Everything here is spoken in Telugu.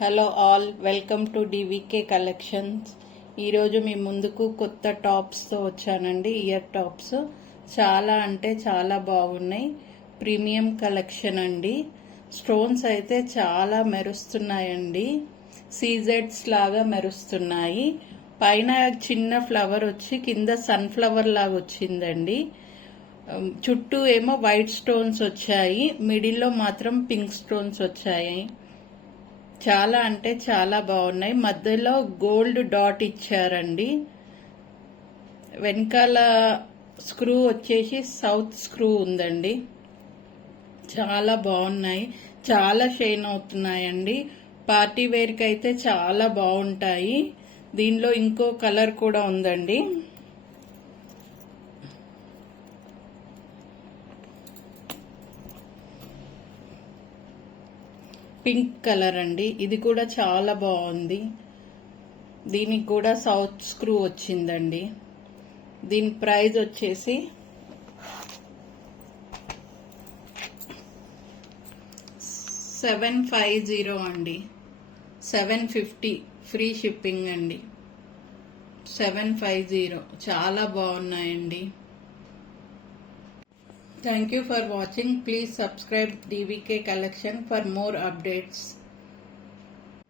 Hello all, welcome to డివికే collections. ఈరోజు మీ ముందుకు కొత్త టాప్స్తో వచ్చానండి. ఇయర్ టాప్స్ చాలా అంటే చాలా బాగున్నాయి. ప్రీమియం కలెక్షన్ అండి. స్టోన్స్ అయితే చాలా మెరుస్తున్నాయండి. సీజెడ్స్ లాగా మెరుస్తున్నాయి. పైన చిన్న ఫ్లవర్ వచ్చి కింద సన్ఫ్లవర్ లాగా వచ్చిందండి. చుట్టూ ఏమో వైట్ స్టోన్స్ వచ్చాయి, మిడిల్లో మాత్రం పింక్ స్టోన్స్ వచ్చాయి. చాలా అంటే చాలా బాగున్నాయి. మధ్యలో గోల్డ్ డాట్ ఇచ్చారండి. వెనకాల స్క్రూ వచ్చేసి సౌత్ స్క్రూ ఉందండి. చాలా బాగున్నాయి, చాలా షైన్ అవుతున్నాయండి. పార్టీ వేర్కి అయితే చాలా బాగుంటాయి. దీనిలో ఇంకో కలర్ కూడా ఉందండి. పింక్ కలర్ అండి. ఇది కూడా చాలా బాగుంది. దీనికి కూడా సౌత్ స్క్రూ వచ్చిందండి. దీని ప్రైస్ వచ్చేసి $750 అండి. 750 ఫ్రీ షిప్పింగ్ అండి. 750 చాలా బాగున్నాయండి. Thank you for watching. Please subscribe DVK Collection for more updates.